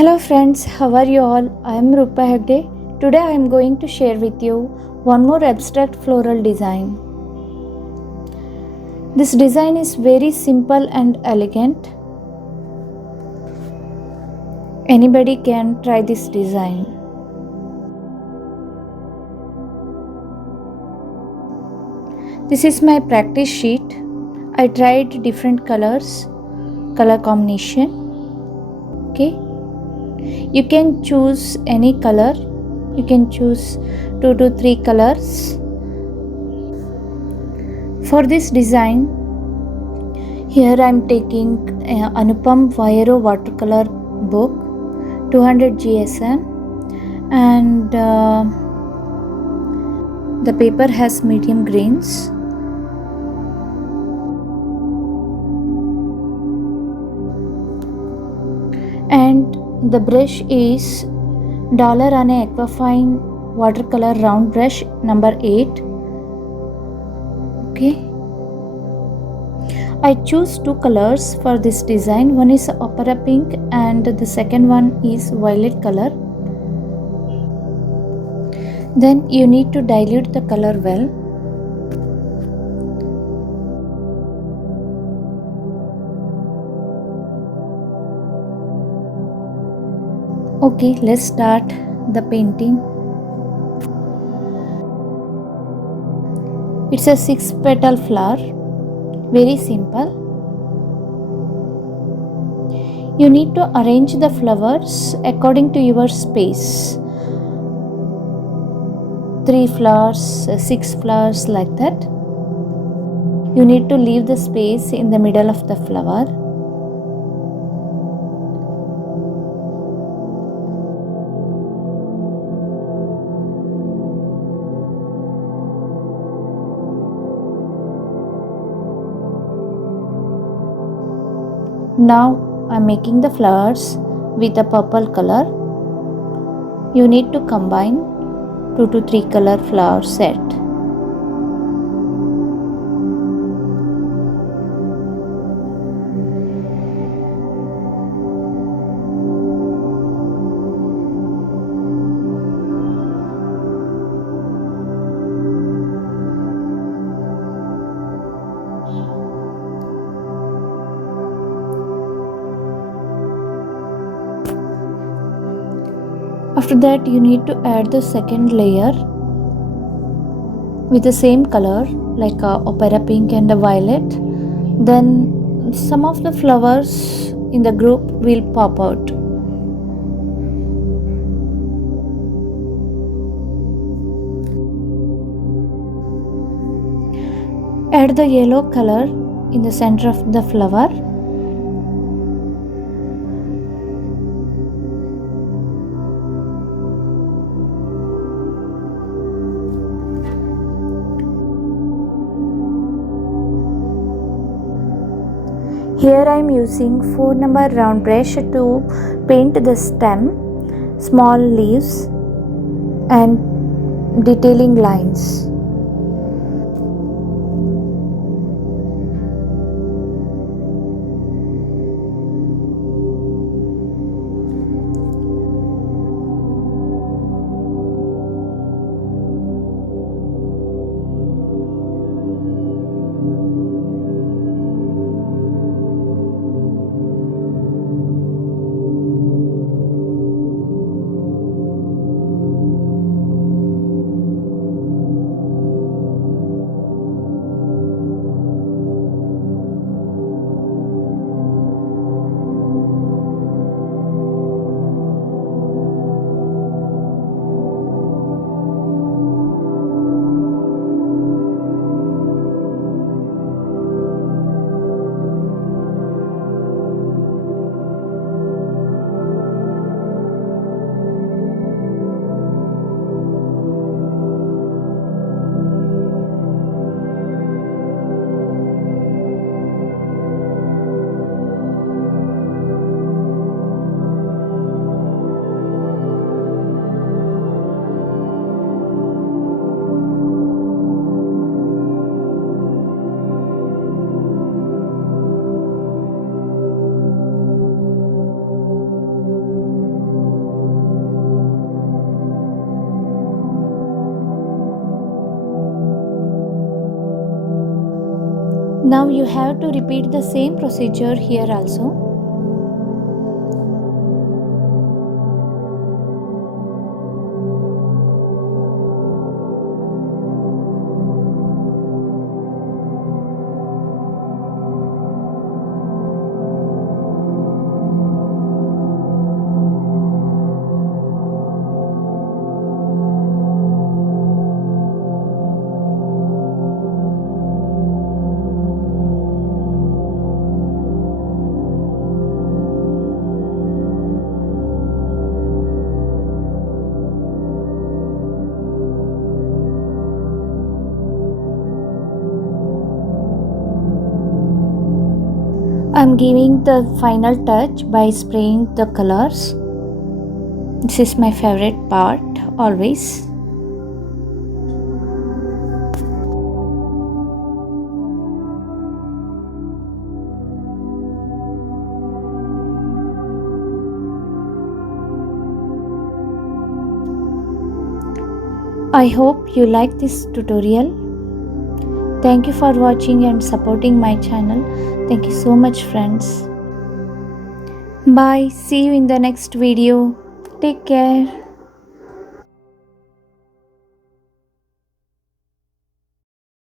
Hello friends, how are you all? I am Rupa Hegde. Today I am going to share with you one more abstract floral design. This design is very simple and elegant. Anybody can try this design. This is my practice sheet. I tried different colors, color combination. Okay. You can choose any color. You can choose 2 to 3 colors. For this design, here I am taking Anupam Vairo watercolor book 200 GSM, and the paper has medium grains. And the brush is Dollar Ane Aquafine watercolor round brush number 8. Okay. I choose 2 colors for this design. One is opera pink and the second one is violet color. Then you need to dilute the color well. Okay, let's start the painting. It's a 6-petal flower, very simple. You need to arrange the flowers according to your space. 3 flowers, 6 flowers, like that. You need to leave the space in the middle of the flower. Now I am making the flowers with a purple color. You need to combine 2 to 3 color flower set. After that, you need to add the second layer with the same color, like opera pink and a violet. Then some of the flowers in the group will pop out. Add the yellow color in the center of the flower. Here I am using 4 number round brush to paint the stem, small leaves and detailing lines. Now you have to repeat the same procedure here also. I'm giving the final touch by spraying the colors. This is my favorite part always. I hope you like this tutorial. Thank you for watching and supporting my channel. Thank you so much, friends. Bye. See you in the next video. Take care.